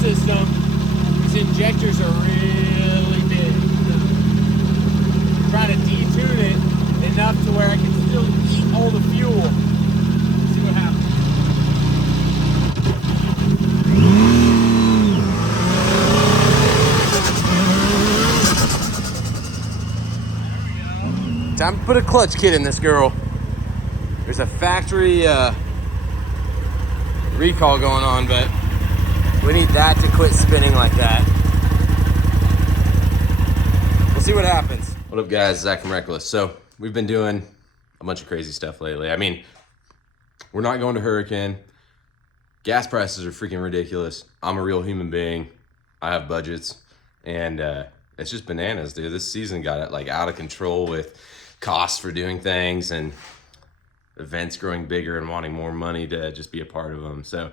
system, these injectors are really big. I'm trying to detune it enough to where I can still eat all the fuel. See what happens. Time to put a clutch kit in this girl. There's a factory recall going on, but we need that to quit spinning like that. We'll see what happens. What up, guys? Zach from Reckless. So we've been doing a bunch of crazy stuff lately. I mean, we're not going to Hurricane. Gas prices are freaking ridiculous. I'm a real human being. I have budgets, and it's just bananas, dude. This season got like out of control with costs for doing things and events growing bigger and wanting more money to just be a part of them. So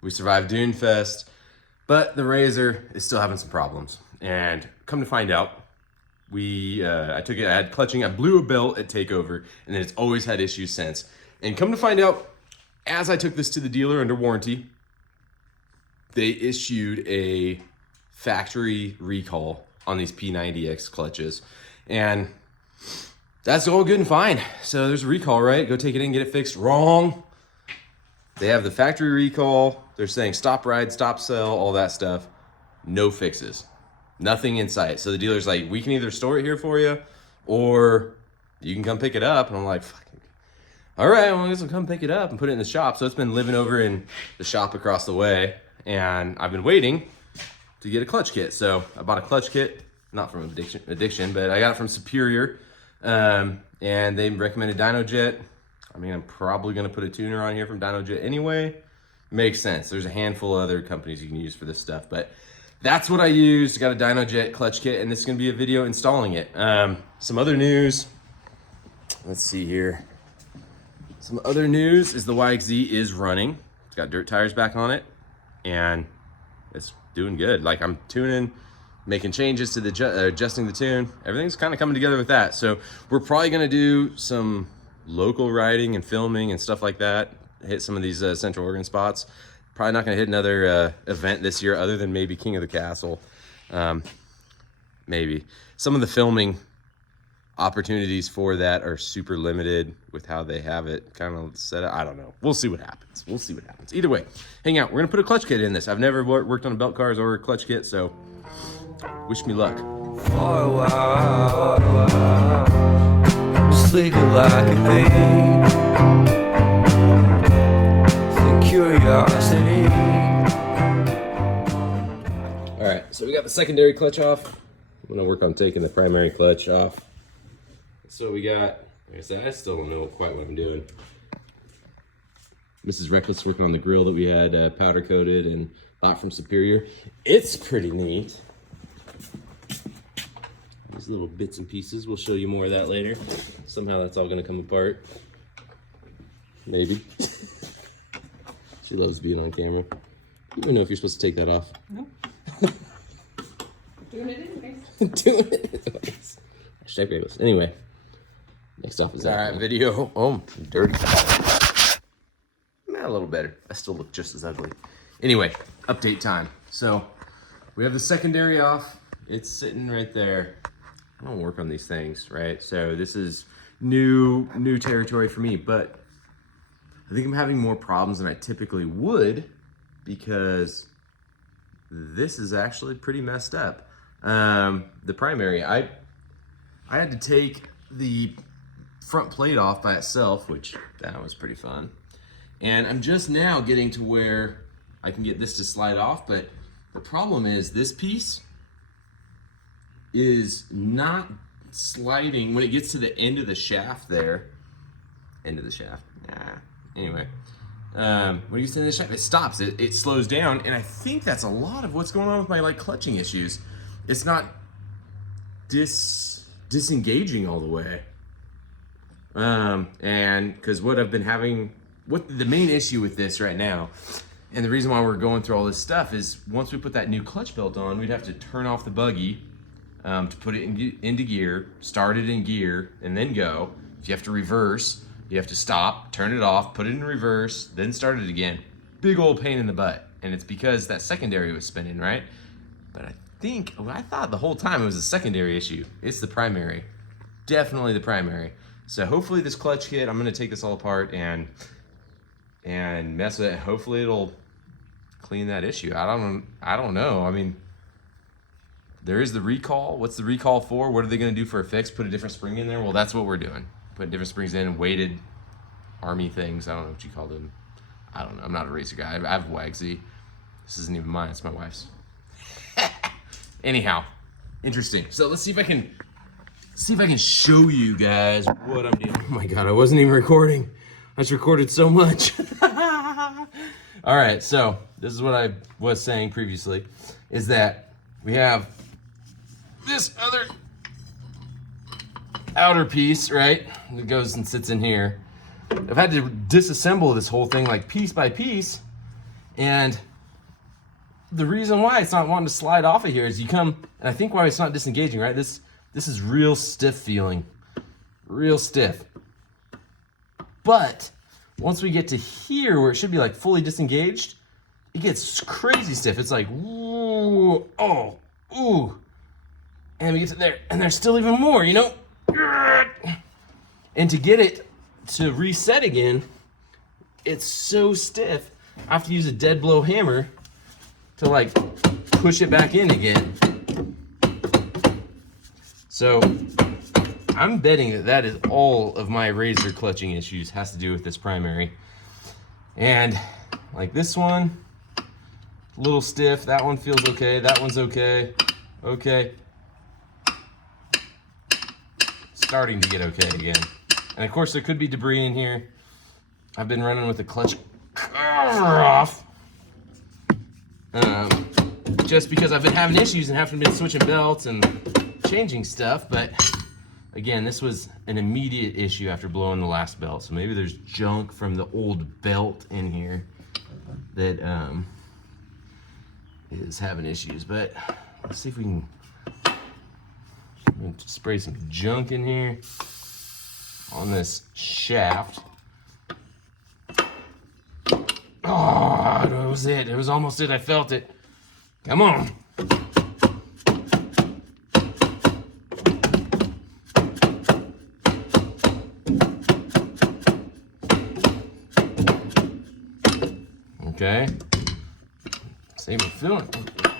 we survived Dune Fest, but the Razor is still having some problems. And come to find out, I had clutching, I blew a belt at takeover, and then it's always had issues since. And come to find out, as I took this to the dealer under warranty, they issued a factory recall on these P90X clutches. And that's all good and fine. So there's a recall, right? Go take it in, get it fixed. Wrong. They have the factory recall. They're saying stop ride, stop sell, all that stuff. No fixes. Nothing in sight. So the dealer's like, we can either store it here for you, or you can come pick it up. And I'm like, fucking, all right, well, I guess I'll come pick it up and put it in the shop. So it's been living over in the shop across the way, and I've been waiting to get a clutch kit. So I bought a clutch kit, not from Addiction, but I got it from Superior. And they recommended Dynojet. I mean, I'm probably going to put a tuner on here from Dynojet anyway. Makes sense. There's a handful of other companies you can use for this stuff, but that's what I used. Got a Dynojet clutch kit, and this is going to be a video installing it. Some other news. Let's see here. Some other news is the YXZ is running. It's got dirt tires back on it, and it's doing good. Like, I'm tuning, making changes to the adjusting the tune. Everything's kind of coming together with that. So we're probably going to do some local riding and filming and stuff like that. Hit some of these Central Oregon spots. Probably not going to hit another event this year other than maybe King of the Castle. Maybe. Some of the filming opportunities for that are super limited with how they have it kind of set up. I don't know. We'll see what happens. We'll see what happens. Either way, hang out. We're going to put a clutch kit in this. I've never worked on a belt cars or a clutch kit, so wish me luck. For a while, sleeping like a babe. The curiosity. All right, so we got the secondary clutch off. I'm gonna work on taking the primary clutch off. So we got, like I said, I still don't know quite what I'm doing. Mrs. Reckless working on the grill that we had powder coated and bought from Superior. It's pretty neat. These little bits and pieces, we'll show you more of that later. Somehow that's all gonna come apart. Maybe. She loves being on camera. I don't even know if you're supposed to take that off. No. Doing it anyways. Doing it anyways. Hashtag Reckless. Anyway, next off is that. All right, video. Oh, dirty. A little better. I still look just as ugly. Anyway, update time. So we have the secondary off. It's sitting right there. I don't work on these things, right? So this is new territory for me, but I think I'm having more problems than I typically would because this is actually pretty messed up. The primary, I had to take the front plate off by itself, which that was pretty fun. And I'm just now getting to where I can get this to slide off, but the problem is this piece is not sliding when it gets to the end of the shaft there. End of the shaft, anyway. When it gets to the end of the shaft, it stops, it slows down, and I think that's a lot of what's going on with my like clutching issues. It's not disengaging all the way. And because what I've been having, what the main issue with this right now, and the reason why we're going through all this stuff is once we put that new clutch belt on, we'd have to turn off the buggy to put it into gear, start it in gear, and then go. If you have to reverse, you have to stop, turn it off, put it in reverse, then start it again. Big old pain in the butt. and it's because that secondary was spinning, right? But I thought the whole time it was a secondary issue. It's the primary, definitely the primary. So hopefully this clutch kit, I'm gonna take this all apart and mess with it. Hopefully it'll clean that issue. I don't know. I mean, there is the recall. What's the recall for? What are they gonna do for a fix? Put a different spring in there? Well, that's what we're doing. Putting different springs in, weighted army things. I don't know what you call them. I don't know. I'm not a racer guy. I have Wagsy. This isn't even mine. It's my wife's. Anyhow, interesting. So let's see if I can show you guys what I'm doing. Oh my God, I wasn't even recording. I just recorded so much. All right, so this is what I was saying previously, is that we have this other outer piece, right? That goes and sits in here. I've had to disassemble this whole thing like piece by piece, and the reason why it's not wanting to slide off of here is you come, and I think why it's not disengaging, right? This is real stiff feeling, real stiff. But once we get to here where it should be like fully disengaged, it gets crazy stiff. It's like, ooh, oh, ooh. And we get to there, and there's still even more, you know? And to get it to reset again, it's so stiff, I have to use a dead blow hammer to like push it back in again. So I'm betting that is all of my razor clutching issues has to do with this primary. And like this one, a little stiff. That one feels okay. That one's okay. Okay. Starting to get okay again. And of course there could be debris in here. I've been running with the clutch off. Just because I've been having issues and haven't been switching belts and changing stuff, but again, this was an immediate issue after blowing the last belt. So maybe there's junk from the old belt in here that is having issues. But let's see if we can spray some junk in here on this shaft. Oh, that was it. It was almost it. I felt it. Come on. Okay. Same feeling.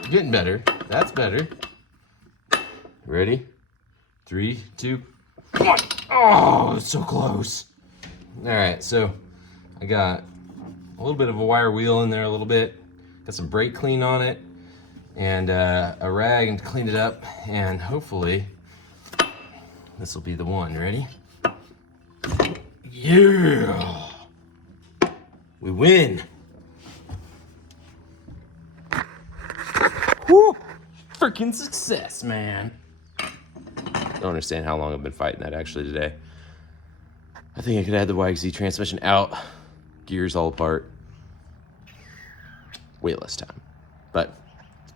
We're getting better. That's better. Ready? 3, 2, 1. Oh, it's so close. All right, so I got a little bit of a wire wheel in there, a little bit. Got some brake clean on it, and a rag and clean it up, and hopefully this will be the one. Ready? Yeah! We win! Woo! Freaking success, man! I don't understand how long I've been fighting that actually today. I think I could add the YXZ transmission out, gears all apart. Way less time. But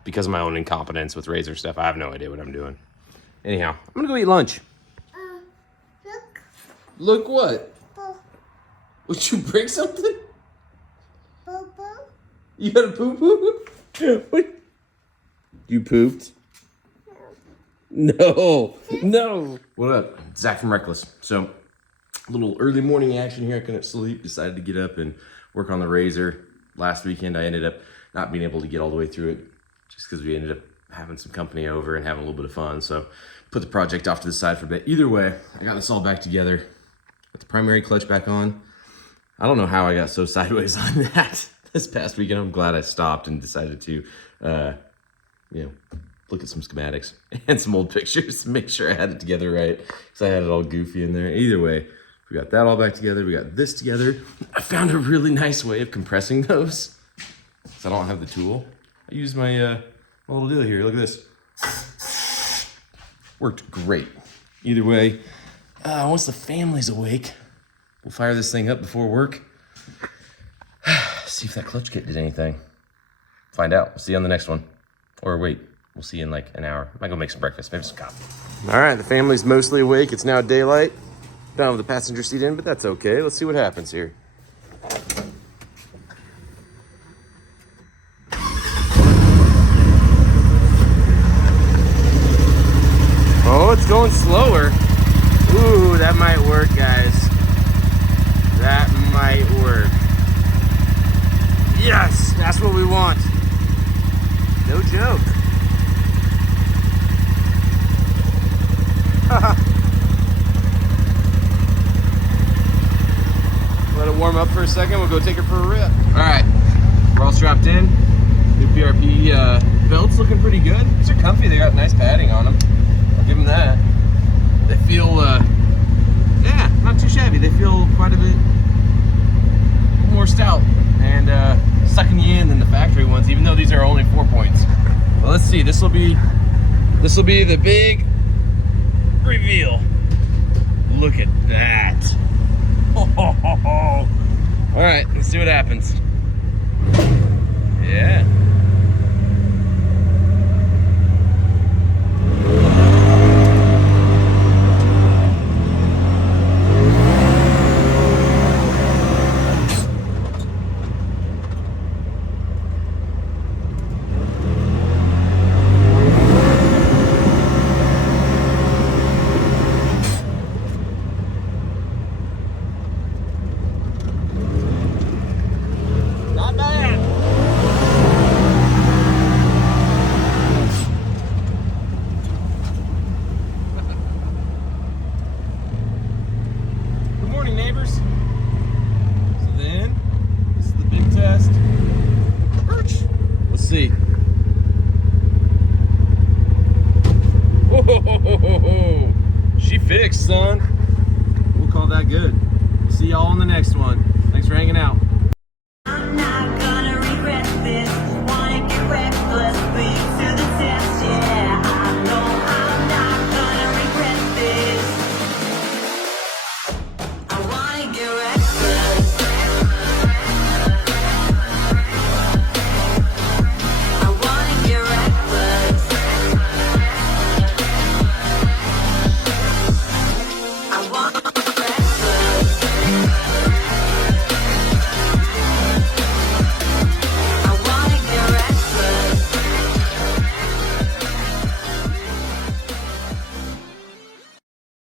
because of my own incompetence with razor stuff, I have no idea what I'm doing. Anyhow, I'm gonna go eat lunch. Look. Look what? Boo. Would you break something? Boo boo. You got a poo-poo? What? You pooped? No, no. What up? Zach from Reckless. So, a little early morning action here. I couldn't sleep. Decided to get up and work on the razor. Last weekend, I ended up not being able to get all the way through it just because we ended up having some company over and having a little bit of fun. So, put the project off to the side for a bit. Either way, I got this all back together. Got the primary clutch back on. I don't know how I got so sideways on that this past weekend. I'm glad I stopped and decided to, look at some schematics and some old pictures to make sure I had it together right, because I had it all goofy in there. Either way, we got that all back together. We got this together. I found a really nice way of compressing those, because I don't have the tool. I used my little deal here. Look at this. Worked great. Either way, once the family's awake, we'll fire this thing up before work. See if that clutch kit did anything. Find out. We'll see you on the next one. Or wait, we'll see you in like an hour. I might go make some breakfast, maybe some coffee. All right, the family's mostly awake. It's now daylight. Don't have the passenger seat in, but that's okay. Let's see what happens here. going slower. Ooh, that might work, guys. That might work. Yes, that's what we want. No joke. Let it warm up for a second. We'll go take her for a rip. All right, we're all strapped in. New PRP belts looking pretty good. These are comfy. They got nice padding on them. I'll give them that. They feel, yeah, not too shabby. They feel quite a bit more stout and sucking you in than the factory ones, even though these are only 4 points. Well, let's see. This will be the big reveal. Look at that. All right, let's see what happens. Yeah. Not bad. Good morning, neighbors. So then, this is the big test. Perch. Let's see. Whoa, she fixed, son. We'll call that good. We'll see y'all on the next one. Thanks for hanging out.